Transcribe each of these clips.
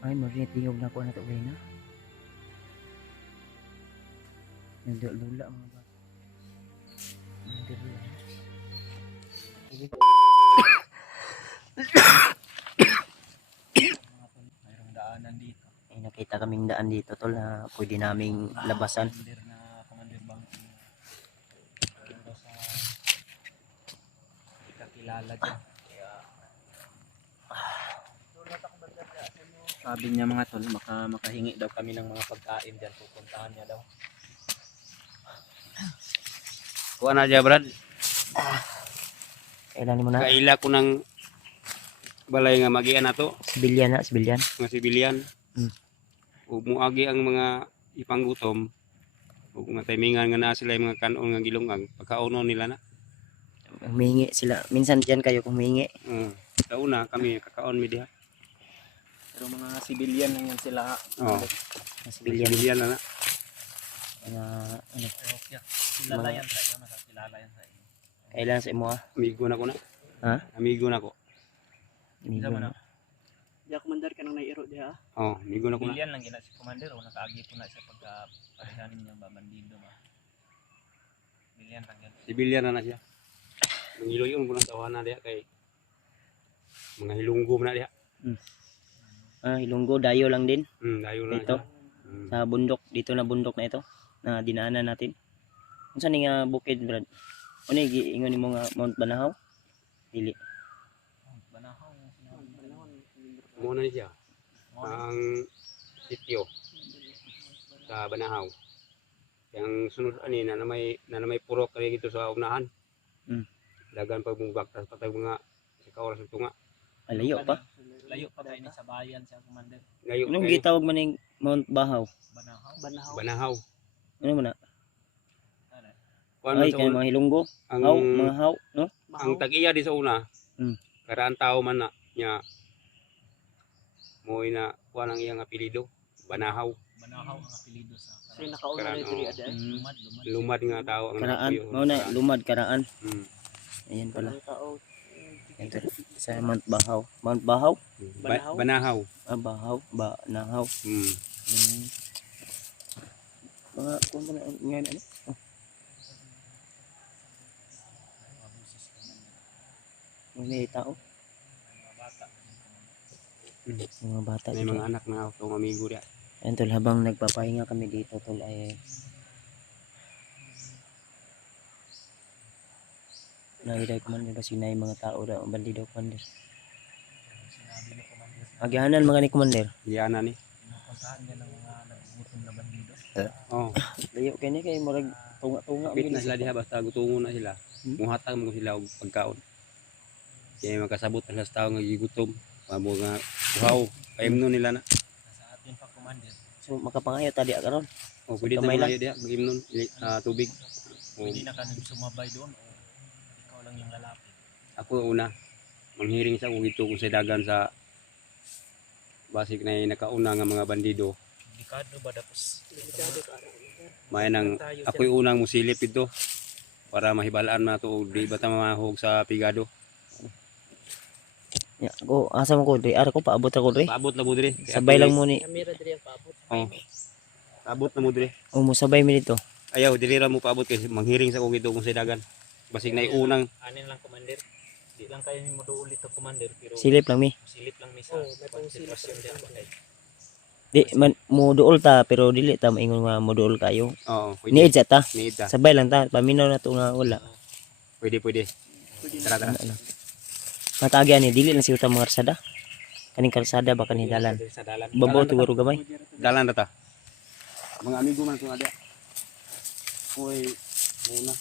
Ay, marinig na ako na ito na. Nagdalula mga bata. Nagdalula. Mayroong daanan dito. Ay, nakita kaming daan dito tol na pwede naming labasan. Commander Bang. Dito sa ikakilala dyan. Kaya sabi niya mga tol, makahingi daw kami ng mga pagkain dyan. Pupuntahan niya daw. Kuha na dyan, Brad. Kailan mo na? Kaila ko ng balay nga magian na to. Sibilyan na, sibilyan. Mga sibilyan. Hmm. Ug muagi ang mga ipanggutom. Ug nga timingan nga naa sila yung mga kanon nga gilungag. Pagkauno nila na. Humingi sila. Minsan dyan kayo kung humingi. Sa una kami kakaon mi diha. Pero mga civilian lang yan sila. Oh. Sibilyan. Sibilyan na na. Mga ano. Okay. Kilala yan sa iyo. Nakakilala yan sa iyo. Kailan sa imo ah? Amigo na ko na. Ha? Amigo na ko. Amigo Sama na. na. Diya commander ka nang nairo diha. Oh, amigo na ko na. Civilian lang gina si Commander. O nakaagi po na siya pagka parihanin niyang babandido. Civilian lang yan. Sibilyan na na siya. Mangiloyon ko na sa na diha kay mga hilunggo na diha. Ah, Ilonggo, dayo lang din. Dayo na Dito? siya. Sa bundok. Dito na bundok na ito. Na dinaanan natin. Kung saan nga bukid, Brad? Ano yung ingon mo nga Mount Banahaw? Dili. Banahaw. Muna ni siya. Ang sityo sa Banahaw. Yang sunod ani na may purok kay dito sa unahan. Dagan pagbungbak tas patay mga sa oras ng tunga. Ay, layo pa. Layo pa kayo ni sa bayan siya, Commander. Ngayon Anong gitawag man yung Mount Bahaw? Banahaw. Banahaw. Banahaw. Ano mo na? Kuan Ay, man sa kaya una, mga hilunggo. ang Haw, mga haw, no? ang tag-iya di sa una. Karaan tao man na nya moy na kuan ang iyang apelyido, Banahaw. Banahaw ang apelido sa So nakauna na diri ada. lumad. Lumad nga tao ang Karaan. napuyo. Mao na, lumad, karaan. Mm. Ayan pala. Ang tao. Ito, sa Mount Bahaw. Mount Bahaw? Banahaw? Banahaw. Ah, Bahaw. Banahaw. Mm. Mga, kung mo na, ngayon ano? Oh. May tao. Mga bata May dito. mga anak na ako amigo dia. Ayan tol, habang nagpapahinga kami dito tol ay nahiday Commander kasi na yung mga tao na bandido Commander. Sinabi ni Commander. Agyahanan mga ni Commander. Diana ni. Pinupuntahan niya ng mga nagugutom na bandido. Oh, Layo kayo niya kayo murag tunga-tunga. kapit na sila diha basta gutungo na sila. Hmm? Muhatag mo sila og pagkaon. Kaya makasabot ang sa tao nga gigutom. Mabo nga uhaw, paimno nila na. Sa atin pa, Commander. So makapangayo tadi karon. O pwede Kamay na lang. mayo diha, mag-imnon tubig. O, Pwede na ka nang sumabay doon o ikaw lang yung lalaki. ako una, manghiring sa kung ito kung sa dagan sa basik na yung nakauna nga mga bandido. Delikado ba tapos? Delikado ka. May nang ako'y unang musilip ito para mahibalaan na to di ba ta mamahog sa pigado. Ya, ko asa mo ko dre, ara ko paabot ako dre. Paabot na mo dire. Sabay lang mo ni. Kamera diri ang paabot. Oh. Paabot na mo dire. O mo sabay mi dito. Ayaw dili ra mo paabot kasi manghiring sa kung ito kung sa dagan. Basig na unang Anin lang, Commander. Di lang kayo ni mo doon ulit to, Commander. Pero Silip lang mi. silip lang ni sa Oh, may pangsilip sitwasyon lang diyan tayo. patay. Di man mo duol ta pero dili ta maingon nga mo duol kayo. oo, Ni pwede. ta. Niita. Sabay lang ta, paminaw na to nga wala. Pwede. Tara tara. Matagyan ni dili na siya ta mga karsada. Kaning kalsada ba kaning dalan. Sa dalan. Babaw siguro gamay. Dalan na ta. Mga amigo man kung ada. Uy, muna.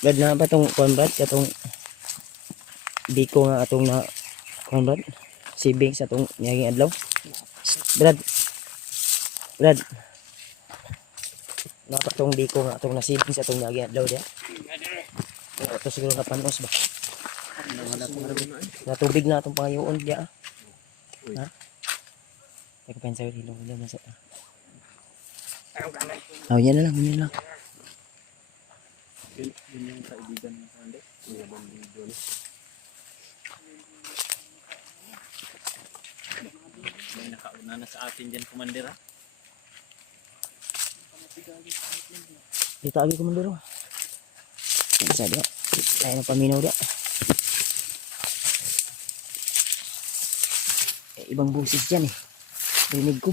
Brad na ba tong kuan Brad katong biko nga atong na kuan Brad. Sibing sa atong niyaging adlaw. Brad. Brad. Napa tong biko nga atong nasibing sa atong niyaging adlaw dia. Ito siguro kapanos ba. Na tubig na atong pangayoon dia. Ha? Teka pensa hilong na sa ta. Oh, yan na lang, yan na lang. Yun yung kaibigan mo sa hindi. Kuya Bandido. May nakauna na sa atin dyan, Commander ha. Dito agi ko mandiro. Isa dia. Lain na paminaw dia. Ibang busis dyan eh. Rinig ko.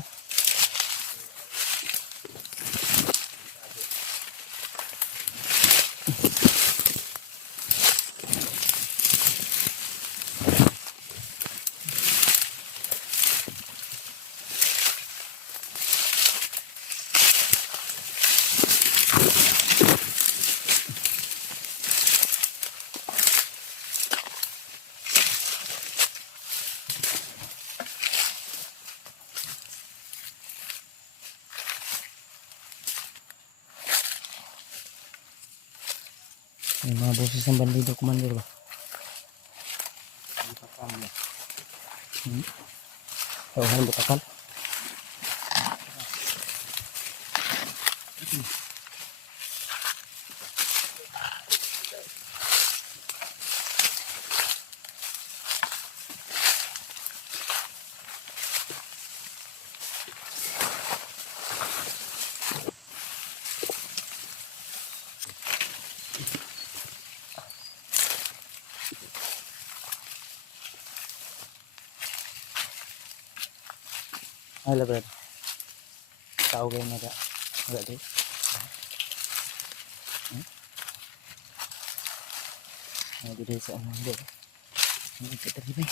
May mga boses ng bandido, Commander ba? Tawahan mo takal. Hala brad. Tao kayo naga. Naga dito. Naga dito sa ano dito. Naga dito rin ba?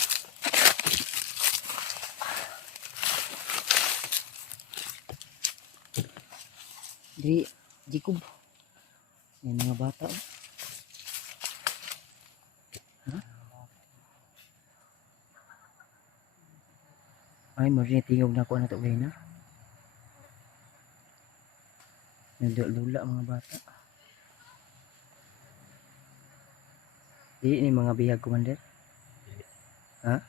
Di Jacob. May mga bata oh. Ay, marinig na ako na ito ngayon na. Nandulula ang mga bata. Di ini mga bihag, Commander. Ha?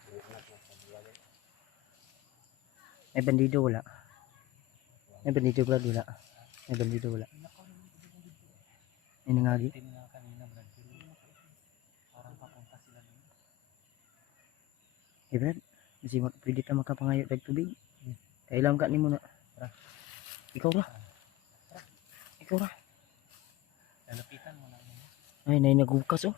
May bandido wala. May bandido wala. May bandido wala. May nangagi. Eh, Brad. Kasi pwede ka makapangayo dag tubig. Kailang ka ni mo na. Ikaw ra. Ikaw ra. Lalapitan mo na. Ay, nagukas oh.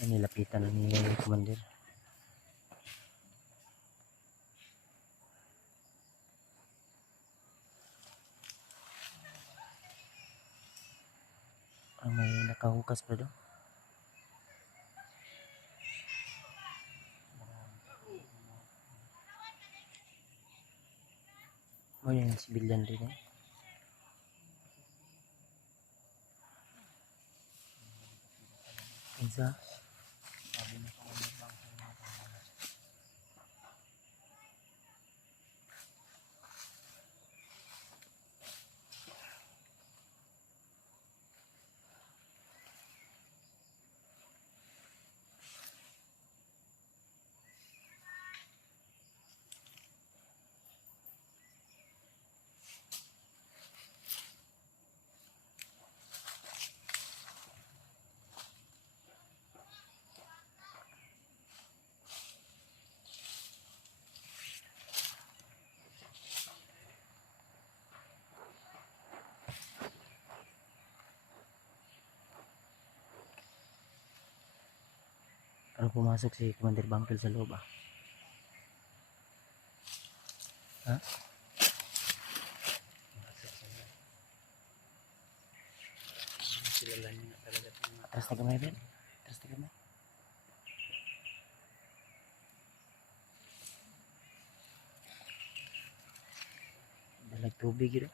Ay, nilapitan na nila yung Commander. May nakahukas pa daw. Oh, yan, sibilyan rin eh. Isa. Parang pumasok si Commander Bangkel sa loob ah. Ha? Kilala niya talaga ito mga Atras na gamay, Ben. Atras na gamay. Dalag tubig yun.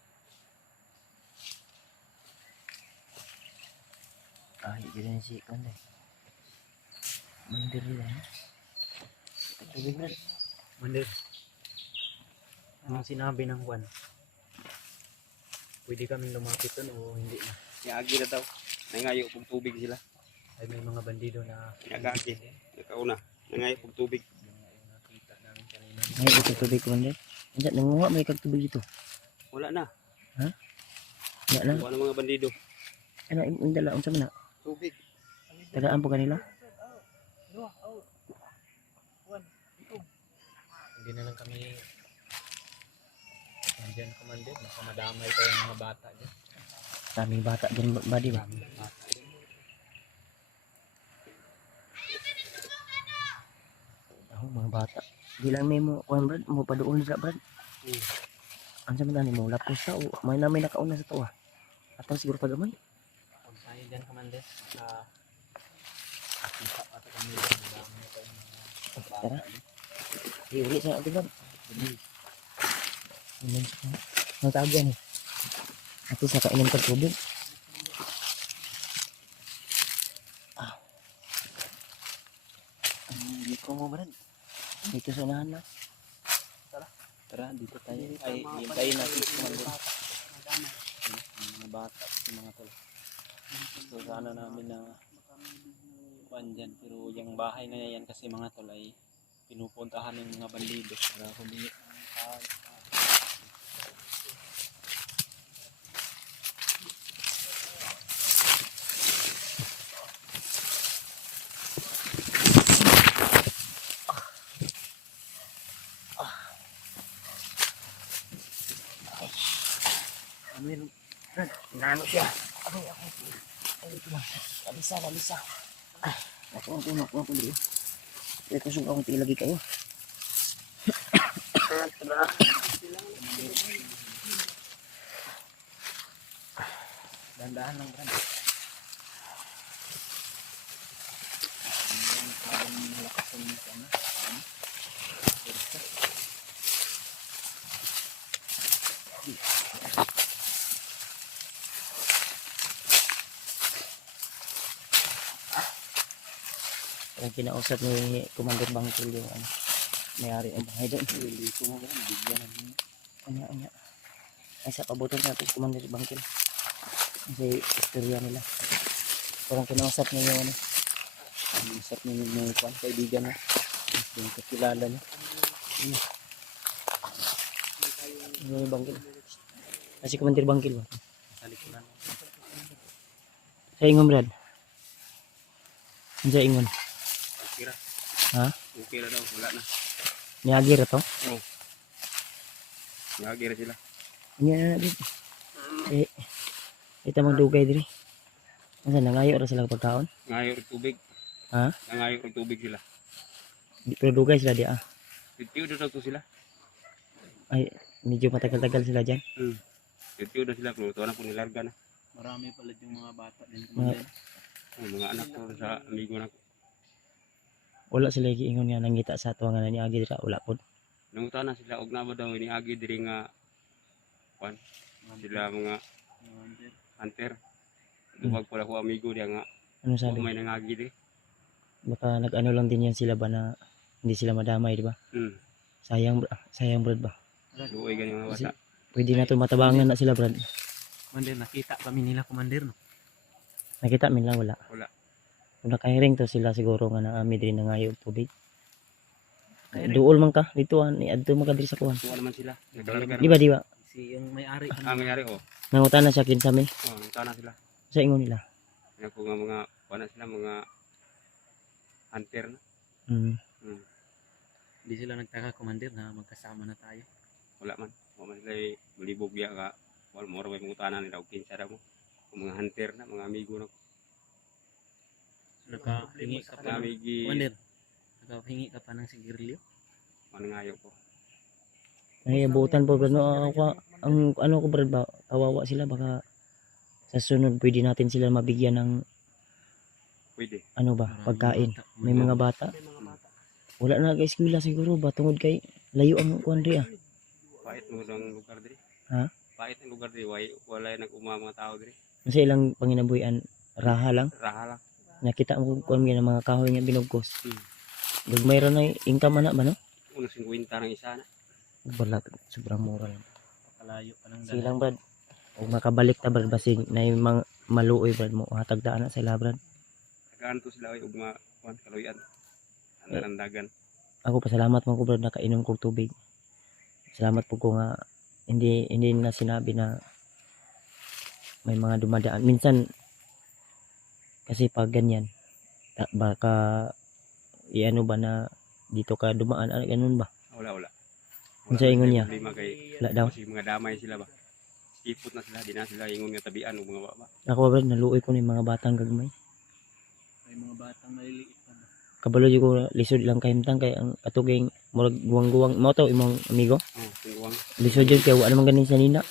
Ay, yun si Commander. Mandir nila, ha? Tubig na. Commander. Anong sinabi ng Juan? Pwede kaming lumapit doon o hindi na? Yagi na daw. Nangayo pag tubig sila. Ay may mga bandido na Yagagi. Nakauna. Nangayo pag tubig. Ay, ito tubig commander. Andiyan, nangunga may kag tubig dito. Wala na. Wala na. Wala mga bandido. Ano, yung dala, unsa man na? Tubig. Tagaan po kanila. Hindi na lang kami nandiyan commander, baka madamay pa yung mga bata dyan. Daming bata dyan ba, di ba? Daming bata dyan. Oh, mga bata. Di lang may mo, kuhan brad, mo padoon sa brad. Ansa man ni mo, lapos sa, may na may nakauna sa to ah. Atang siguro pagamay. Huwag tayo dyan commander, baka kita pa kami dyan, madamay pa yung mga bata Tara. dyan. Uli sa ating brad. Ang taagyan eh. Ito sa kainan ka tubig. Hindi ko mo brad. Dito sa unahan na. Tara, dito tayo. Ay, hintayin natin si commander. Yung mga bata, si mga tol. So, sana namin na kuhan dyan. Pero yung bahay na yan kasi mga tol ay pinupuntahan ng mga bandido para humingi ng tawag. Ano yun? Brad, nano siya. Aray, ako. Ay, ito lang. Labisa. Ay, nakuha ko dito. Ito suga akong tilagi kayo. Dandahan lang brad. Yung kinausap ni Commander Bangkil yung ano, may-ari ang bahay doon. Dito mo brad, bigyan namin. Anya. Ay, sa pabuton natin si Commander Bangkil. Kasi istorya nila. Parang kinausap niya yung ano. Usap niyo yung mga kuhan, kaibigan na. Yung kakilala niya. Yung Bangkil. Kasi Commander Bangkil ba? Sa likuran. Sa ingon, Brad. Sa ingon. Kira. Ha? Okay na daw. Wala na. Niagir to? Nagagira sila. Anya na dito. Ito magdugay diri. Asa nangayo ra sila pagkaon? Ngayo og tubig. Ha? Nangayo og tubig sila. Di pero dugay sila di ah. Titiyo daw to sila. Ay, medyo matagal-tagal sila diyan. Titiyo daw sila. Pero ito na po nilarga na. Marami pala yung mga bata din commander. Mga anak ko sa amigo na ko. Wala sila giingon nga nangita sa tuwa nga ni agi dira wala pod. Nangutana sila og na ba daw iniagi diri nga kwan sila mga Commander. hunter. Duwag pala ko amigo diya nga Ano kung sabi? may nangagi diri. Baka nag-ano lang din yan sila ba na hindi sila madamay, di ba? Sayang Brad ba? Duoy gani mga bata. Pwede na to matabangan na sila Brad. Commander, nakita kami nila commander no. Nakita min lang wala. Wala. Kung nakahiring to sila siguro nga naami din na ngayon tubig. Duol man ka dito ni adto man ka diri sa kuan. Tuwa naman sila. Naglarga Di ba? Si yung may-ari mayari oh. Nangutana sa kinsa mi Nangutana sila. sa ingon nila. Ako nga mga wala sila mga hunter na. Mm. Hindi sila nagtaka commander na magkasama na tayo. Wala man. Wala sila malibog diya ka. Wala mo ra may mangutana nila og kinsa daw mo. Kung mga hunter na mga amigo na. Nakahingi ka pa ng Amigi commander. Nakahingi ka pa ng sigarilyo. manangayo ko. Ay abutan po Brad no ako ang ano ko Brad ba kawawa sila baka sa sunod pwede natin sila mabigyan ng Pwede. ano ba pagkain. May mga bata. May mga bata. Wala na guys eskwela siguro ba tungod kay layo ang kuan diri ah. Pait mo ang lugar diri. Ha? Pait ang lugar diri. Wala nag-uma mga tao diri. Kasi ilang panginabuhian raha lang. Raha lang. Nakita mo kung ano mga kahoy nga binugkos. Hmm. Gagmay ra na income na ba no? Uno 50 ng isa na. Balat sobrang mura lang. Kalayo pa ng Silang Brad. O makabalik ta Brad basig na yung mga maluoy Brad mo hatagdaan na sila Brad. Tagaan to sila og mga kwan kaluyan. Ang dagan. ako pasalamat mo ko brad nakainom kog tubig. Salamat po ko nga hindi na sinabi na may mga dumadaan. Minsan kasi pag ganyan baka iano ba na dito ka dumaan ganun ba? Wala. Unsa ingon niya? Problema kay Wala daw. kasi mga damay sila ba. Ipot na sila, di na sila ingon nga tabian o mga baba. Ako brad naluoy ko ni mga batang gagmay. May mga batang maliliit pa na. Kabalo jud ko lisod lang kahimtang kay ang atuging murag guwang-guwang mo to imong amigo. Tungguang. Lisod jud kay wa naman ganin sa nina.